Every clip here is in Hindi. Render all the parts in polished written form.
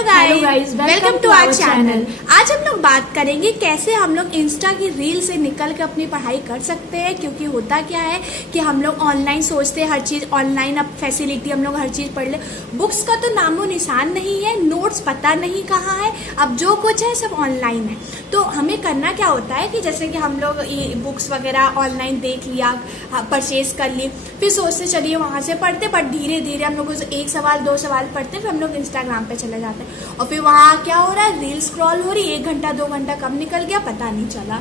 Hello guys, welcome to our channel. आज हम लोग बात करेंगे कैसे हम लोग इंस्टा की रील से निकल के अपनी पढ़ाई कर सकते हैं। क्योंकि होता क्या है कि हम लोग ऑनलाइन सोचते हैं, हर चीज ऑनलाइन, अब फैसिलिटी हम लोग हर चीज पढ़ ले। बुक्स का तो नामो निशान नहीं है, नोट्स पता नहीं कहाँ है, अब जो कुछ है सब ऑनलाइन है। तो हमें करना क्या होता है कि जैसे कि हम लोग ये बुक्स वगैरह ऑनलाइन देख लिया, परचेज कर ली, फिर सोचते चलिए वहां से पढ़ते, बट धीरे धीरे हम लोग एक सवाल दो सवाल पढ़ते, फिर हम लोग इंस्टाग्राम पे चले जाते हैं और फिर वहाँ क्या हो रहा है, रील स्क्रॉल हो रही है, 1 घंटा 2 घंटा कब निकल गया पता नहीं चला।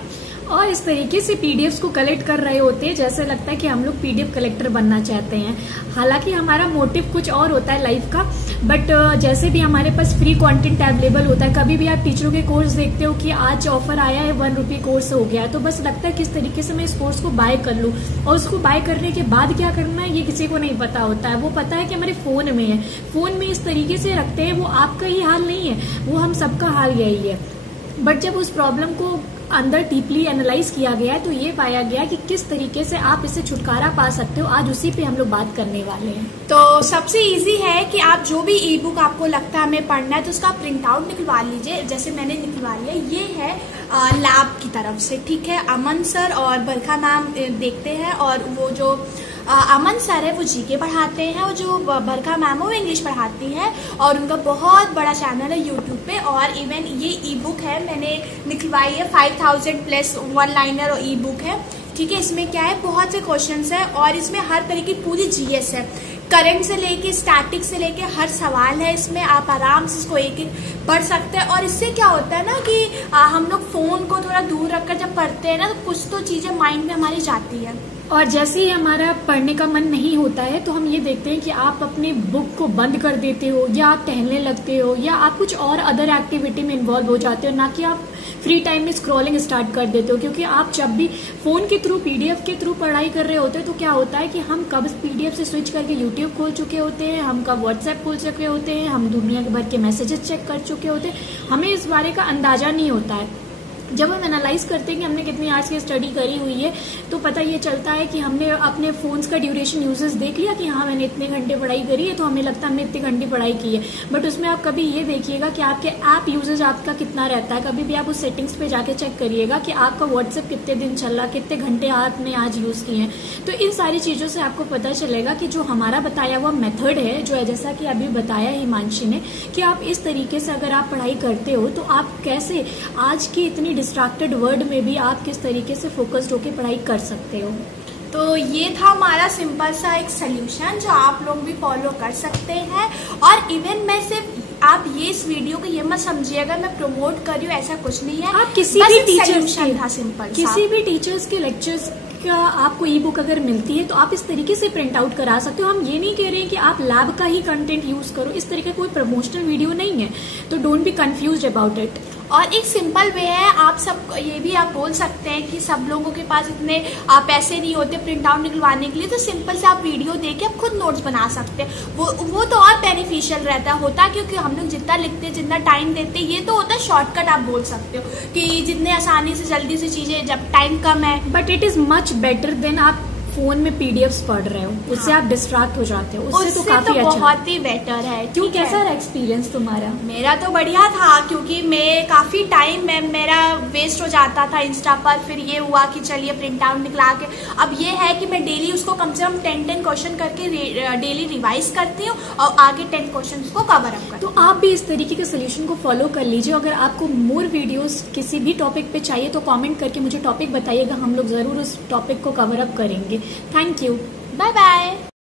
और इस तरीके से पीडीएफ्स को कलेक्ट कर रहे होते हैं, जैसे लगता है कि हम लोग पीडीएफ कलेक्टर बनना चाहते हैं। हालांकि हमारा मोटिव कुछ और होता है लाइफ का, बट जैसे भी हमारे पास फ्री कंटेंट अवेलेबल होता है, कभी भी आप टीचरों के कोर्स देखते हो कि आज ऑफर आया है, 1 रुपये कोर्स हो गया है, तो बस लगता है किस तरीके से मैं इस कोर्स को बाय कर लूं। और उसको बाय करने के बाद क्या करना है ये किसी को नहीं पता होता है। वो पता है कि हमारे फोन में है, फोन में इस तरीके से रखते हैं, वो आपका ही हाल नहीं है, वो हम सबका हाल यही है। बट जब उस प्रॉब्लम को अंदर डीपली एनालाइज किया गया है तो ये पाया गया कि किस तरीके से आप इससे छुटकारा पा सकते हो। आज उसी पे हम लोग बात करने वाले हैं। तो सबसे इजी है कि आप जो भी ई बुक आपको लगता है हमें पढ़ना है तो उसका प्रिंट आउट निकलवा लीजिए। जैसे मैंने निकलवा लिया, ये है लैब की तरफ से, ठीक है। अमन सर और बरखा मैम देखते हैं, और वो जो अमन सर है वो जीके पढ़ाते हैं, और जो बरखा मैम है वो इंग्लिश पढ़ाती है, और उनका बहुत बड़ा चैनल है यूट्यूब पे। और इवन ये ई बुक है मैंने निकलवाई है, 5000 प्लस 1 लाइनर ई बुक है, ठीक है। इसमें क्या है, बहुत से क्वेश्चंस है और इसमें हर तरह की पूरी जीएस है, करंट से लेके स्टैटिक से लेके हर सवाल है इसमें। आप आराम से इसको एक एक पढ़ सकते हैं। और इससे क्या होता है ना कि हम लोग फोन को थोड़ा दूर रखकर जब पढ़ते हैं ना तो कुछ तो चीजें माइंड में हमारी जाती है। और जैसे ही हमारा पढ़ने का मन नहीं होता है तो हम ये देखते हैं कि आप अपनी बुक को बंद कर देते हो, या आप टहलने लगते हो, या आप कुछ और अदर एक्टिविटी में इन्वॉल्व हो जाते हो, ना कि आप फ्री टाइम में स्क्रॉलिंग स्टार्ट कर देते हो। क्योंकि आप जब भी फोन के थ्रू, पीडीएफ के थ्रू पढ़ाई कर रहे होते हो तो क्या होता है कि हम कब पीडीएफ से स्विच करके यूट्यूब खोल चुके होते हैं, हम कब व्हाट्सएप खोल चुके होते हैं, हम दुनिया भर के मैसेजेस चेक कर चुके होते हैं, हमें इस बारे का अंदाजा नहीं होता है। जब हम एनालाइज करते हैं कि हमने कितनी आवर्स की स्टडी करी हुई है तो पता ये चलता है कि हमने अपने फोन्स का ड्यूरेशन यूजेस देख लिया कि हाँ मैंने इतने घंटे पढ़ाई करी है, तो हमें लगता है हमने इतने घंटे पढ़ाई की है। बट उसमें आप कभी ये देखिएगा कि आपके ऐप यूजेज आपका कितना रहता है। कभी भी आप उस सेटिंग्स पे जाके चेक करिएगा कि आपका व्हाट्सएप कितने दिन चल रहा, कितने घंटे आपने आज यूज किए हैं। तो इन सारी चीजों से आपको पता चलेगा कि जो हमारा बताया हुआ मेथड है, जो है जैसा कि अभी बताया हिमांशी ने, कि आप इस तरीके से अगर आप पढ़ाई करते हो तो आप कैसे आज की इतनी डिस्ट्रैक्टेड वर्ल्ड में भी आप किस तरीके से फोकस्ड होकर पढ़ाई कर सकते हो। तो ये था हमारा सिंपल सा एक सोल्यूशन जो आप लोग भी फॉलो कर सकते हैं। और इवन मैं सिर्फ आप ये इस वीडियो को ये मत समझिएगा मैं प्रमोट कर रही हूँ, ऐसा कुछ नहीं है। आप किसी भी टीचर्स था सिंपल, किसी भी टीचर्स के लेक्चर्स का आपको ई बुक अगर मिलती है तो आप इस तरीके से प्रिंट आउट करा सकते हो। हम ये नहीं कह रहे हैं कि आप लैब का ही कंटेंट यूज करो, इस तरीके का कोई प्रमोशनल वीडियो नहीं है, तो don't be confused about it. और एक सिंपल वे है, आप सब ये भी आप बोल सकते हैं कि सब लोगों के पास इतने पैसे नहीं होते प्रिंट आउट निकलवाने के लिए, तो सिंपल से आप वीडियो देख के आप खुद नोट्स बना सकते हैं। वो तो और बेनिफिशियल रहता होता, क्योंकि हम लोग जितना लिखते हैं, जितना टाइम देते हैं, ये तो होता है शॉर्टकट। आप बोल सकते हो कि जितने आसानी से जल्दी से चीजें, जब टाइम कम है। But it is much better than आप फोन में पीडीएफ्स पढ़ रहे हो, उससे आप डिस्ट्रैक्ट हो जाते हो, उससे तो काफी अच्छा, बहुत ही बेटर है। क्यों, कैसा रहा एक्सपीरियंस तुम्हारा? मेरा तो बढ़िया था, क्योंकि मैं काफी टाइम में मेरा वेस्ट हो जाता था इंस्टा पर। फिर ये हुआ कि चलिए प्रिंट आउट निकला के, अब ये है कि मैं डेली उसको कम से कम 10 क्वेश्चन करके डेली रिवाइज करती हूँ और आगे 10 क्वेश्चन को कवर अप करती हूँ। तो आप भी इस तरीके के सोल्यूशन को फॉलो कर लीजिए। अगर आपको मोर वीडियोस किसी भी टॉपिक पे चाहिए तो कमेंट करके मुझे टॉपिक बताइएगा, हम लोग जरूर उस टॉपिक को कवर अप करेंगे। Thank you, bye bye.